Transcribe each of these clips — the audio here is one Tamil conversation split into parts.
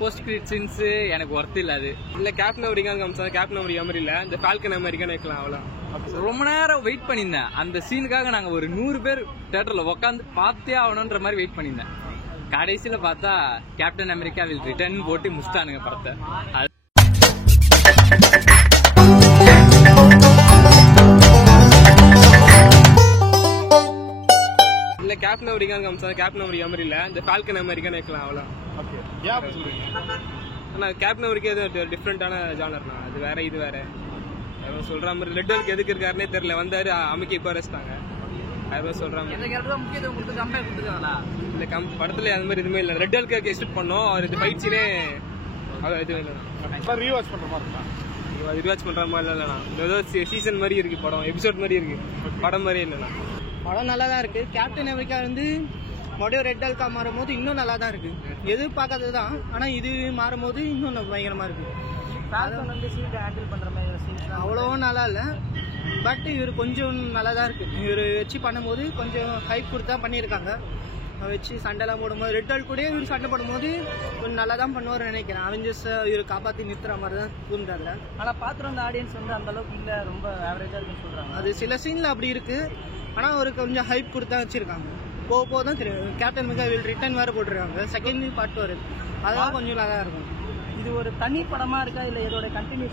போஸ்ட் கிரெடிட் சீன்ஸ் எனக்கு ஒர்த் இல்ல. அது இல்ல கேப்டன் அமெரிக்கான்னு காமிச்சா கேப்டன் அமெரிக்கா மாதிரி இல்ல, இந்த ஃபால்கன் அமெரிக்கான்னு வைக்கலாம் அவ்வளோ. ரொம்ப நேரம் வெயிட் பண்ணியிருந்தேன் அந்த சீனுக்காக. நாங்க ஒரு 100 பேர் தியேட்டர்ல உட்காந்து பார்த்தே ஆகணுன்ற மாதிரி வெயிட் பண்ணியிருந்தேன். கடைசியில பார்த்தா கேப்டன் அமெரிக்கா வில் ரிட்டர்ன் போட்டு முடிச்சிட்டானுங்க படத்தை. இல்ல கேப்டன் அமெரிக்கான்னு காமிச்சா கேப்டன் அமெரிக்கா மாதிரி இல்ல, இந்த ஃபால்கன் அமெரிக்கான்னு வைக்கலாம் அவ்வளோ. ஆனா கேப்டன் அமெரிக்கா இது டிஃப்ரெண்டான ஜானர்னா, அது வேற இது வேற. சொல்ற மாதிரி ரெட் ஹல்க் எதுக்கு இருக்காருன்னே தெரியல, வந்தாரு அமைக்க இப்போ அரெஸ்டாங்க. அது சொல்ற மாதிரி இல்ல படத்துல அந்த மாதிரி எதுவுமே இல்ல. ரெட் ஹல்க் எக்ஸ்பெக்ட் பண்ணோம், அவர் இது ஃபைட் சீனே இது ரீவாட்ச் பண்ற மாதிரி இல்லைண்ணா. ஏதோ சீசன் மாதிரி இருக்கு படம், எபிசோட் மாதிரி இருக்கு படம் மாதிரி இல்லைண்ணா. படம் நல்லா தான் இருக்கு. கேப்டன் அமெரிக்கா மறுபடியும் ரெட் ஹல்கா மாறும் போது இன்னும் நல்லா தான் இருக்கு. எதிர்பார்க்காதது தான், ஆனா இது மாறும் போது இன்னும் பயங்கரமா இருக்கு. அவ்வளோவும் நல்லா இல்லை, பட் இவர் கொஞ்சம் நல்லா தான் இருக்கு. இவர் வச்சு பண்ணும்போது கொஞ்சம் ஹைப் கொடுத்து தான் பண்ணியிருக்காங்க. வச்சு சண்டைலாம் போடும்போது ரெட் ஹல்க் கூட இவர் சண்டை போடும்போது கொஞ்சம் நல்லா தான் பண்ணுவார்னு நினைக்கிறேன். அவெஞ்சர்ஸ் இவர் காப்பாற்றி நிறுத்துற மாதிரி தான் தோன்றாங்க. ஆனால் பார்த்துட்டு வந்த ஆடியன்ஸ் அந்த அளவுக்கு இல்லை, ரொம்ப ஆவரேஜாக இருக்குன்னு சொல்கிறாங்க. அது சில சீனில் அப்படி இருக்கு, ஆனால் அவருக்கு கொஞ்சம் ஹைப் கொடுத்து தான் வச்சிருக்காங்க. போக தான் தெரியும். கேப்டன் அமெரிக்கா வில் ரிட்டர்ன் வேறு போட்டிருக்காங்க, செகண்ட் பார்ட் வருது, அதெல்லாம் கொஞ்சம் நல்லா இருக்கும். இது ஒரு தனி படமாக இருக்கா இல்லை இதோட கண்டினியூ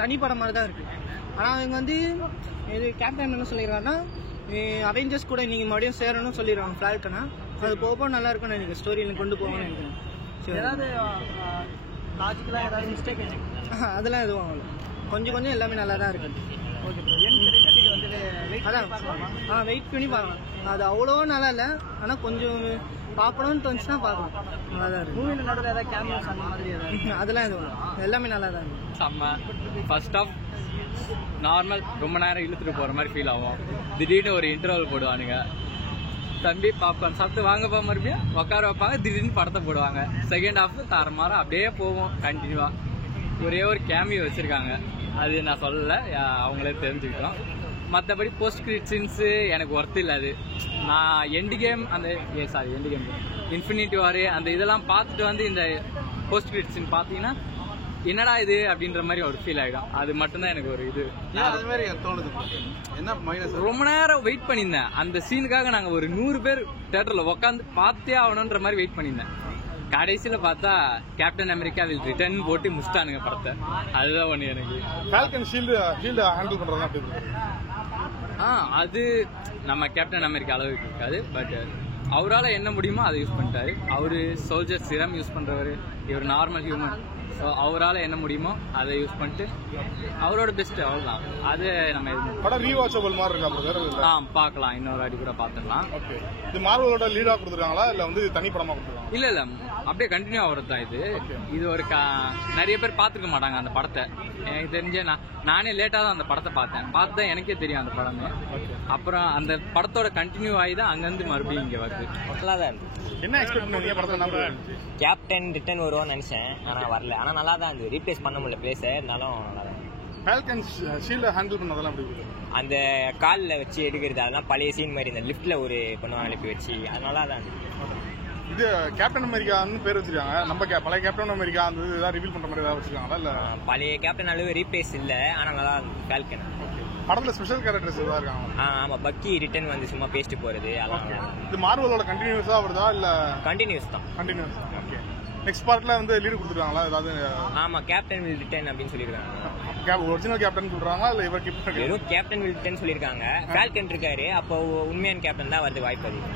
தனி படம் மாதிரி தான் இருக்கு. ஆனால் அவங்க இது கேப்டன் என்ன சொல்லிடுறாங்கன்னா, அவெஞ்சர்ஸ் கூட நீங்கள் மறுபடியும் சேரணும்னு சொல்லிடுவாங்க ஃபிளால்கனா. அது போக நல்லா இருக்கும்னு நினைக்கிறேன், ஸ்டோரியில் கொண்டு போகணும்னு நினைக்கிறேன். ஏதாவது லாஜிக்கலாக ஏதாவது மிஸ்டேக் அதெல்லாம் எதுவும் ஆகல, கொஞ்சம் எல்லாமே நல்லா தான் இருக்கு. அதான் வெயிட் பண்ணி பார்க்கலாம். அது அவ்வளோ நல்லா இல்லை, ஆனால் கொஞ்சம் பார்க்கணும்னு தோணுச்சுன்னா பார்க்கலாம். நல்லா தான் இருக்கு. மூவியில் நடுவில் ஏதாவது கேமியோஸ் அந்த மாதிரி அதெல்லாம் எதுவும் எல்லாமே நல்லா தான் இருக்கு. செம்ம. ஃபர்ஸ்ட் ஆஃப் நார்மல் ரொம்ப நேரம் இழுத்துட்டு போற மாதிரி ஃபீல் ஆகும். திடீர்னு ஒரு இன்டர்வல் போடுவானுங்க, தம்பி பாப்கார்ன் சாப்பிட்டு வாங்கப்பா, மறுபடியும் உட்கார வைப்பாங்க, திடீர்னு படத்தை போடுவாங்க. செகண்ட் ஹாஃப் தாரமாரம் அப்படியே போவோம் கண்டினியூவா. ஒரே ஒரு கேமியோ வச்சிருக்காங்க, அது நான் சொல்லலை, அவங்களே தெரிஞ்சுக்கிட்டோம். மற்றபடி போஸ்ட் கிரெடிட் சீன்ஸ் எனக்கு ஒர்த் இல்லை. அது நான் எண்டு கேம் இன்ஃபினிட்டி வார் அந்த இதெல்லாம் பார்த்துட்டு இந்த போஸ்ட் கிரெடிட் சீன் பார்த்தீங்கன்னா என்னடா இது அப்படின்ற மாதிரி ஒரு ஃபீல் ஆகிடும். அது மட்டும்தான் எனக்கு ஒரு இது. ரொம்ப நேரம் வெயிட் பண்ணியிருந்தேன் அந்த சீனுக்காக. நாங்கள் ஒரு 100 பேர் தியேட்டரில் உட்காந்து பார்த்தே ஆகணுன்ற மாதிரி வெயிட் பண்ணியிருந்தேன். கடைசியில பார்த்தா கேப்டன் அமெரிக்கா வில் ரிட்டர்ன் போட்டு முடிச்சிட்டானுங்க படத்தை. அதுதான் ஒண்ணு எனக்கு. அது நம்ம கேப்டன் அமெரிக்கா அளவுக்கு இருக்காது, பட் அவரால் என்ன முடியுமோ அதை யூஸ் பண்ணிட்டாரு. அவரு சோல்ஜர் சிரம் யூஸ் பண்றவரு, இவர் நார்மல் ஹியூமன். ஸோ அவரால் என்ன முடியுமோ அதை யூஸ் பண்ணிட்டு அவரோட பெஸ்ட் அவ்வளோதான். அது நம்ம ரீவாச்சபிள் மாதிரி இருக்கா? பார்க்கலாம், இன்னொரு அடி கூட பார்த்துக்கலாம். இது மார்வலோட லீடா கொடுத்துருக்காங்களா இல்ல தனி படமா கொடுத்துருக்காங்க? இல்ல அப்படியே கண்டினியூ ஆகிறது தான் இது. இது ஒரு நிறைய பேர் பார்த்துருக்க மாட்டாங்க அந்த படத்தை. எனக்கு தெரிஞ்ச நானே லேட்டாக தான் அந்த படத்தை பார்த்தேன். எனக்கே தெரியும் அந்த படம். அப்புறம் அந்த படத்தோட கண்டினியூ ஆகி தான் அங்கேருந்து மறுபடியும் இங்கே வருது. நல்லா தான் இருக்கு. என்ன எக்ஸ்பெக்ட் பண்ணீங்க படத்தை? கேப்டன் ரிட்டர்ன் வருவான்னு நினைச்சேன், ஆனா வரல. ஆனா நல்லா தான் இருந்து, ரீப்ளேஸ் பண்ண முடியல பிளேஸ, இருந்தாலும் நல்லா தான். ஃபால்கன் ஷீல்ட் ஹேண்டில் பண்ணதெல்லாம் எப்படி இருக்கு? அந்த காலில் வச்சு எடுக்கிறது அதெல்லாம் பழைய சீன் மாதிரி, இந்த லிஃப்ட்ல ஒரு பண்ணுவாங்க எழுப்பி வச்சு, அது நல்லா தான் இருக்கு. இது கேப்டன் அமெரிக்கான்னு பேர் வச்சிருக்காங்க. நம்ம பழைய கேப்டன் அமெரிக்கா அந்த இதெல்லாம் ரிவீல் பண்ற மாதிரி ஏதாவது வச்சிருக்காங்களா? இல்ல பழைய கேப்டன் அளவு ரீப்ளேஸ் இல்ல, ஆனா நல்லா இருக்கு ஃபால்கன். படத்துல ஸ்பெஷல் கேரக்டர்ஸ் ஏதாவது இருக்காங்க? ஆமா, பக்கி ரிட்டர்ன் சும்மா பேசிட்டு போறது அதெல்லாம். இது மார்வலோட கண்டினியூஸா வருதா இல்ல? கண்டினியூஸ் தான். கண்டினியூஸ். ஓகே. நெக்ஸ்ட் பார்ட்ல லீடு கொடுத்துருக்காங்களா ஏதாவது? ஆமா, கேப்டன் வில் ரிட்டர்ன் அப்படின்னு சொல்லிருக்காங்க. ஒரிஜினல் கேப்டன் சொல்றாங்களா இல்ல இவர் கேப்டன் வில் ரிட்டர்ன் சொல்லிருக்காங்க. ஃபால்கன் இருக்காரு, அப்போ உண்மையான கேப்டன் தான் வருது வாய்ப்பு அதிகம்.